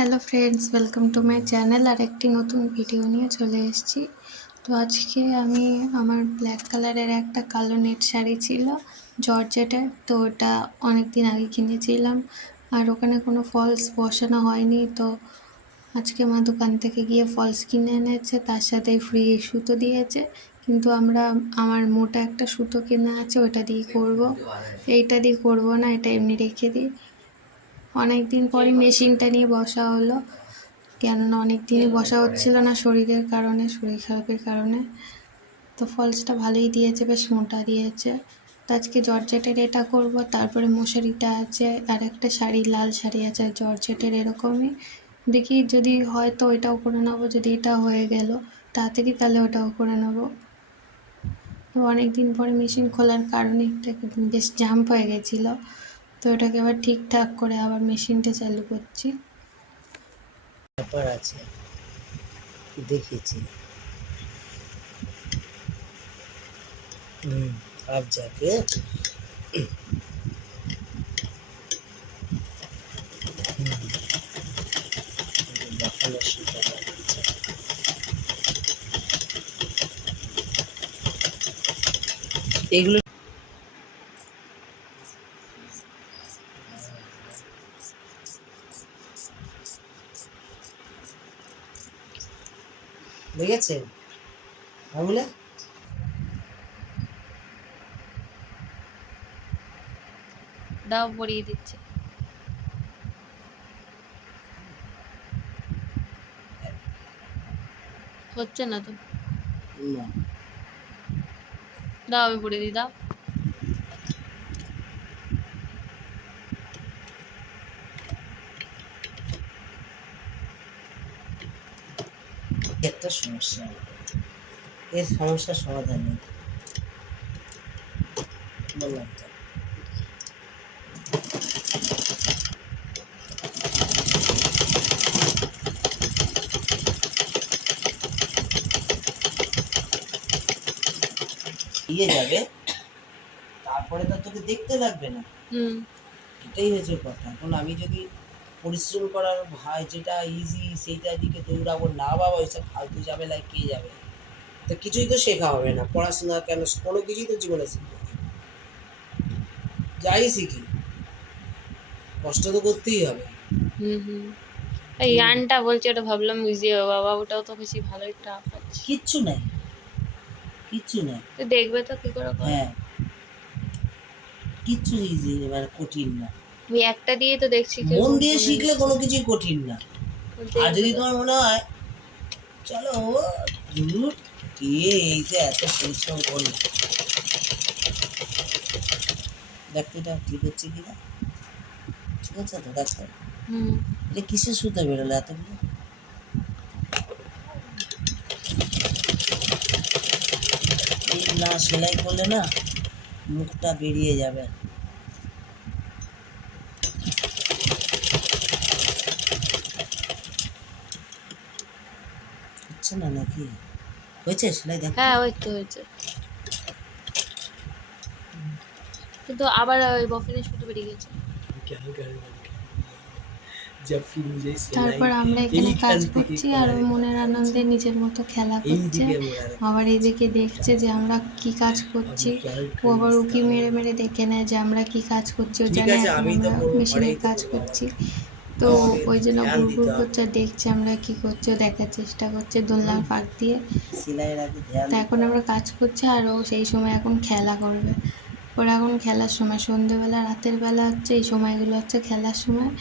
Hello friends, welcome to my channel. আর একটি নতুন ভিডিও নিয়ে চলে এসেছি। তো আজকে আমি আমার ব্ল্যাক কালারের একটা কালো নেট শাড়ি ছিল জর্জেটের, তো ওটা অনেক দিন আগে কিনেছিলাম আর ওখানে কোনো ফলস বসানো হয়নি। তো আজকে মা দোকান থেকে গিয়ে ফলস কিনে এনেছে, তার সাথে ফ্রি সুতো দিয়েছে। কিন্তু আমার মোটা একটা সুতো কেনা আছে, ওটা দিয়ে করব। এইটা দিয়ে করবো না, এটা এমনি রেখে দিই। অনেক দিন পরই মেশিনটা নিয়ে বসা হলো, কেননা অনেক দিনই বসা হচ্ছিল না শরীরের কারণে, শরীর খারাপের কারণে। তো ফলসটা ভালোই দিয়েছে, বেশ মোটা দিয়েছে। তো আজকে জর্জেটের এটা করব। তারপরে মশারিটা আছে, আর একটা শাড়ি, লাল শাড়ি আছে জর্জেটের এরকমই। দেখি যদি হয় তো এটাও করে নেবো, যদি এটা হয়ে গেল তাড়াতাড়ি তাহলে ওটাও করে নেবো। তো অনেক দিন পরে মেশিন খোলার কারণে একটা বেশ জাম্প হয়ে গেছিলো, তো এটাকে আবার ঠিকঠাক করে আবার মেশিনটা চালু করছি। ব্যাপার আছে, দেখেছি। आप जाके এগুলো দেখেছেন আমলে দাও পরিয়ে দিচ্ছে। হচ্ছে না তো, না দাও আমি পরিয়ে দিই, দাও। একটা সমস্যা, এর সমস্যার সমাধান নেই, বললাম তো। দিয়ে যাবে, তারপরে তো তোকে দেখতে লাগবে না। এটাই হয়েছে কথা। এখন আমি যদি পরিশ্রম করার ভাই যেটা ইজি সেইটার দিকে দৌড়াবো না, বাবা ওইসব ফালতু ঝামেলায় কে যাবে? তো কিছুই তো শেখা হবে না, পড়াশোনা কেন, কোনো কিছুই তো জীবনে শিখবে না। যাই শিখি কষ্ট তো করতেই হবে। এই গানটা বলছে, ওটা ভাবলাম ইজি হবে, বাবা ওটাও তো বেশি ভালোই টাফ আছে। কিচ্ছু নাই, কিচ্ছু নাই। তো দেখবে তো কি করে করে। হ্যাঁ, কিচ্ছু ইজি মানে কঠিন না। ওই একটা দিয়ে তো দেখছি মন দিয়ে শিখলে কোনো কিছুই কঠিন না। আর যদি তোমার মনে হয় চলো দূর কে এই যে এত পরিশ্রম করলো, দেখতে এটা ঠিক হচ্ছে কিনা। ঠিক আছে তো ডাক্তার? এটা কিসের সুতো বেরোলো এতগুলো? এই না সেলাই করলে না মুখটা বেরিয়ে যাবে। হচ্ছে না নাকি? হয়েছে সেলাই? দেখো। হ্যাঁ ওই তো হয়েছে, কিন্তু আবার ওই বফিনের সুতো বেরিয়ে গেছে। তারপর আমরা এখানে কাজ করছি আর ওই মনের আনন্দে নিজের মতো খেলা করছে। আবার এদিকে দেখছে যে আমরা কি কাজ করছি, ও আবার উকি মেরে মেরে দেখে নেয় যে আমরা কি কাজ করছি, ও জানে এখন আমরা মেশিনের কাজ করছি। তো ওই জন্য ঘুর ঘুর করছে, দেখছে আমরা কি করছি, ও দেখার চেষ্টা করছে দোলনার ফাঁক দিয়ে। তো এখন আমরা কাজ করছি আর ও সেই সময় এখন খেলা করবে। ওরা এখন খেলার সময়, সন্ধ্যেবেলা রাতের বেলা হচ্ছে, এই সময়গুলো হচ্ছে খেলার সময়।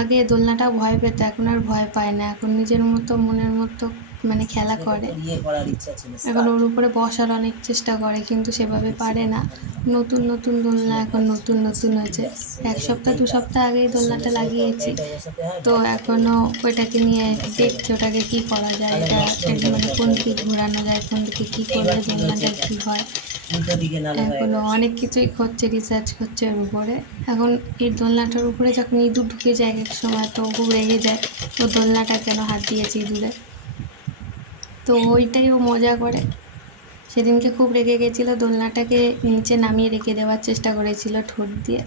আগে দোলনাটা ভয় পেত, এখন আর ভয় পায় না, এখন নিজের মতো মনের মতো মানে খেলা করে। এখন ওর উপরে বসার অনেক চেষ্টা করে কিন্তু সেভাবে পারে না। নতুন নতুন দোলনা এখন নতুন নতুন হয়েছে, 1 সপ্তাহ 2 সপ্তাহ আগেই দোলনাটা লাগিয়েছি। তো এখনও ওইটাকে নিয়ে দেখছে ওটাকে কি করা যায়, এটা মানে কোন দিকে ঘোরানো যায়, কোন দিকে কী করলে দোলনাটার কী হয়। এখনো অনেক কিছুই করছে, রিসার্চ করছে ওর উপরে। এখন এই দোলনাটার উপরে যখন ইঁদুর ঢুকে যায় এক সময়, তো খুব রেগে যায়, ও দোলনাটা কেন হাত দিয়েছে ইঁদুরে। তো ওইটাই ও মজা করে। সেদিনকে খুব রেগে গেছিলো, দোলনাটাকে নিচে নামিয়ে রেখে দেওয়ার চেষ্টা করেছিল ঠোঁট দিয়ে,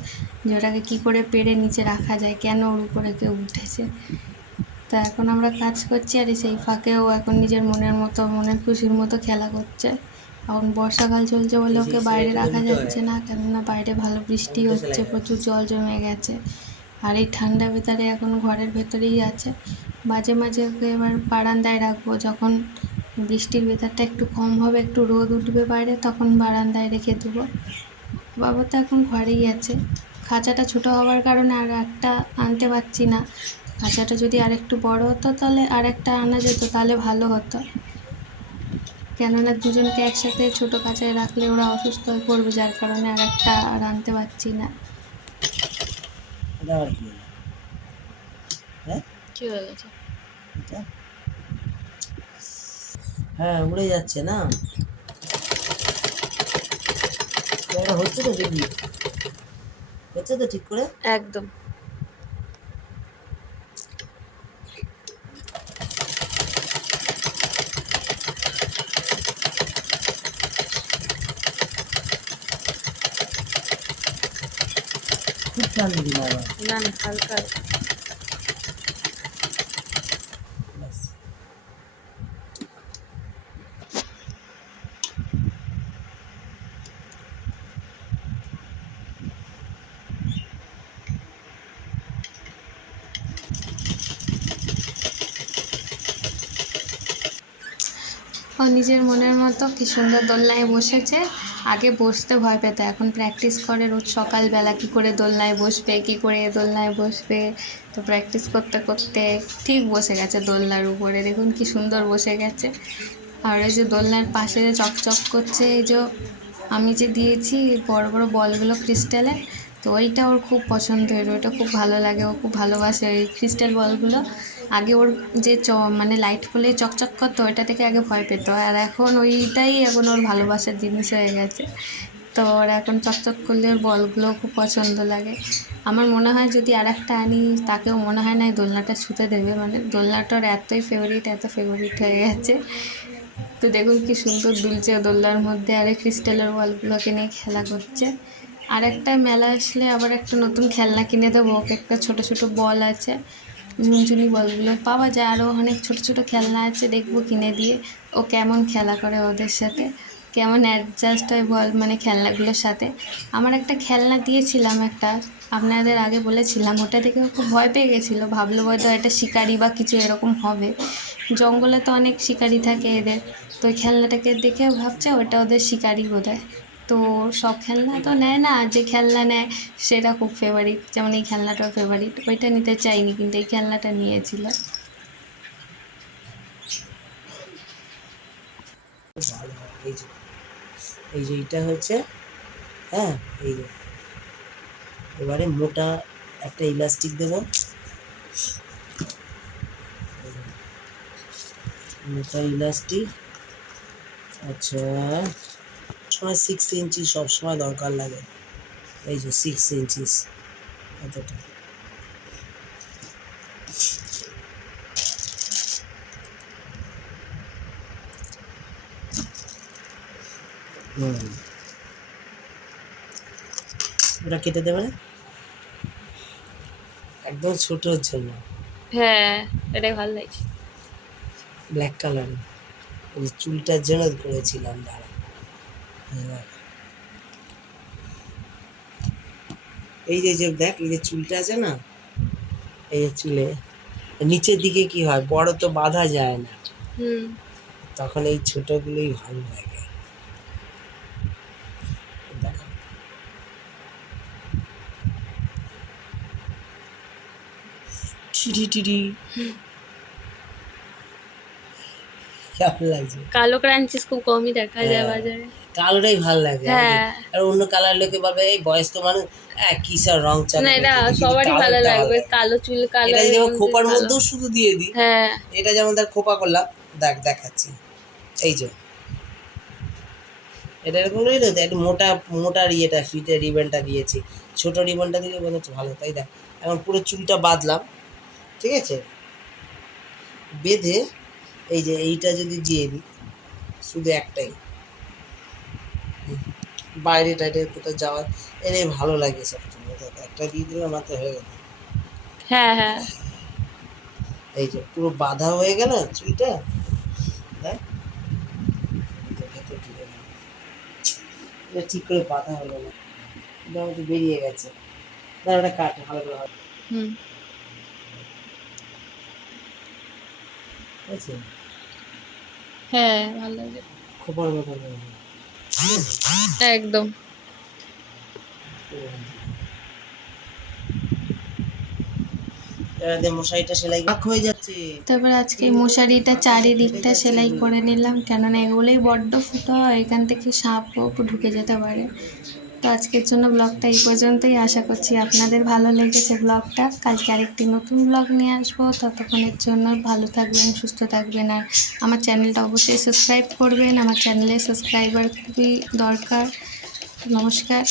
যে ওটাকে কী করে পেড়ে নিচে রাখা যায়, কেন ওর উপরে কেউ উঠেছে। তো এখন আমরা কাজ করছি আর সেই ফাঁকেও এখন নিজের মনের মতো মনের খুশির মতো খেলা করছে। এখন বর্ষাকাল চলছে বলে ওকে বাইরে রাখা যাচ্ছে না, কেননা বাইরে ভালো বৃষ্টি হচ্ছে, প্রচুর জল জমে গেছে। আর এই ঠান্ডা ভেতরে এখন ঘরের ভেতরেই আছে। মাঝে মাঝে ওকে এবার বারান্দায় রাখবো, যখন বৃষ্টির ভেতরটা একটু কম হবে, একটু রোদ উঠবে বাইরে, তখন বারান্দায় রেখে দেবো। বাবা তো এখন ঘরেই আছে। খাঁচাটা ছোট হওয়ার কারণে আর একটা আনতে পারছি না। খাঁচাটা যদি আর একটু বড় হতো তাহলে আর একটা আনা যেত, তাহলে ভালো হতো। কেননা দুজনকে একসাথে ছোট খাঁচায় রাখলে ওরা অসুস্থ হয়ে পড়বে, যার কারণে আর একটা আর আনতে পারছি না। এটা আবার কি হলো? হ্যাঁ কি হয়ে গেছে? এটা হ্যাঁ উড়ে যাচ্ছে না, এটা হচ্ছে তো দেখবি, হচ্ছে তো ঠিক করে। একদম। খুব টান দিবি না আবার, না না, হালকা ব্যাস। ও নিজের মনের মতো কি সুন্দর দোলনায় বসেছে। আগে বসতে ভয় পেত, এখন প্র্যাকটিস করে রোজ সকালবেলা কী করে দোলনায় বসবে, কী করে দোলনায় বসবে। তো প্র্যাকটিস করতে করতে ঠিক বসে গেছে দোলনার উপরে, দেখুন কি সুন্দর বসে গেছে। আর এই যে দোলনার পাশে যে চকচক করছে, এই যে আমি যে দিয়েছি বড় বড় বলগুলো ক্রিস্টালের, তো ওইটা ওর খুব পছন্দের, ওইটা খুব ভালো লাগে, ও খুব ভালোবাসে ওই ক্রিস্টাল বলগুলো। আগে ওর যে মানে লাইট হলেই চকচক করতো, ওইটা থেকে আগে ভয় পেত, আর এখন ওইটাই এখন ওর ভালোবাসার জিনিস হয়ে গেছে। তো ওর এখন চকচক করলে ওর বলগুলো খুব পছন্দ লাগে। আমার মনে হয় যদি আর একটা আনি, তাকেও মনে হয় না এই দোলনাটা ছুতে দেবে, মানে দোলনাটার এতই ফেভারিট, এত ফেভারিট হয়ে গেছে। তো দেখুন কি সুন্দর দুলছে দোলনার মধ্যে, আর এই ক্রিস্টালের বলগুলোকে নিয়ে খেলা করছে। আর একটা মেলা আসলে আবার একটা নতুন খেলনা কিনে দেবো ওকে, একটা ছোট ছোট বল আছে, ঝুনঝুনি বলগুলো পাওয়া যায়, আরও অনেক ছোট ছোট খেলনা আছে, দেখবো কিনে দিয়ে ও কেমন খেলা করে ওদের সাথে, কেমন অ্যাডজাস্ট হয় বল মানে খেলনাগুলোর সাথে। আমার একটা খেলনা দিয়েছিলাম একটা, আপনাদের আগে বলেছিলাম, ওটা দেখে ও খুব ভয় পেয়ে গেছিলো, ভাবলো হয়তো এটা শিকারি বা কিছু এরকম হবে, জঙ্গলে তো অনেক শিকারি থাকে এদের। তো ওই খেলনাটাকে দেখে ভাবছে ওটা ওদের শিকারি বোধহয়। তো সব খেলনা তো নেয় না, যে খেলনা নেয় সেটা খুব ফেভারিট, যেমন এই খেলনাটাও ফেভারিট, ওইটা নিতে চাইনি কিন্তু এই খেলনাটা নিয়েছিল। ভালো হয়। এই যে এইটা হচ্ছে, হ্যাঁ এই যে এবারে মোটা একটা ইলাস্টিক দেবো, মোটা ইলাস্টিক। আচ্ছা 6 ইঞ্চি সবসময় দরকার লাগে, এই যে 6 ইঞ্চিস এতটা। ওটা কেটে দেবে না, একদম ছোটোর জন্য। হ্যাঁ, এটাই ভালো লাগছে। ব্ল্যাক কালারে ওই চুলটার জন্য করেছিলাম, দাঁড়া এই যে দেখ, এই যে চুলটা আছে না, এই যে চুলে নিচের দিকে কি হয়, বড় তো বাঁধা যায় না, তখন এই ছোটগুলোই ভালো লাগে। দেখো টিরি টিরি কেমন লাগছে। কালো ক্রাঞ্চিস খুব কমই দেখা যায় বাজারে। কালোটাই ভালো লাগে। হ্যাঁ। আর অন্য কালার লোকে বলবে এই বয়স্ক মানুষ কি সব রং চালা, না এটা সবারই ভালো লাগবে, কালো চুল কালো। এটা যদি আমি খোপার মধ্যেও শুধু দিয়ে দিই, হ্যাঁ এটা যেমন তার খোপা করলাম, দেখাচ্ছি এই যে এটা এরকম রইল, একটু মোটা মোটা ইয়েটা ফিটের রিবনটা দিয়েছি, ছোট রিবনটা দিলে মনে হচ্ছে ভালো। তাই দেখ এখন পুরো চুলটা বাঁধলাম, ঠিক আছে, বেঁধে এই যে এইটা যদি দিয়ে দিই, শুধু একটাই, বাইরে টাইরে কোথাও যাওয়ার এনে ভালো লাগে সব, একটা দিয়ে দিলে মাথায় হয়ে গেল। হ্যাঁ হ্যাঁ এই যে পুরো বাঁধা হয়ে গেল চুলটা, দেখ এটা ঠিক করে বাঁধা হলো না, এটা আমাদের বেরিয়ে গেছে। না ওটা কাট ভালো করে হবে, হুম ঠিক আছে? হ্যাঁ ভালো লাগে খোপার মতো হবে। একদম। এবার মশারিটা সেলাই ভাগ হয়ে যাচ্ছে। তারপর আজকে এই মশারিটা চারিদিকটা সেলাই করে নিলাম, কেননা এগুলোই বড্ড ফুটো হয়, এখান থেকে সাপও ঢুকে যেতে পারে। তো আজকের জন্য ব্লগটা এই পর্যন্তই, আশা করছি আপনাদের ভালো লেগেছে ব্লগটা। কালকে আরেকটি নতুন ব্লগ নিয়ে আসবো, ততক্ষণের জন্য ভালো থাকবেন, সুস্থ থাকবেন, আর আমার চ্যানেলটা অবশ্যই সাবস্ক্রাইব করবেন। আমার চ্যানেলে সাবস্ক্রাইবার খুবই দরকার। নমস্কার।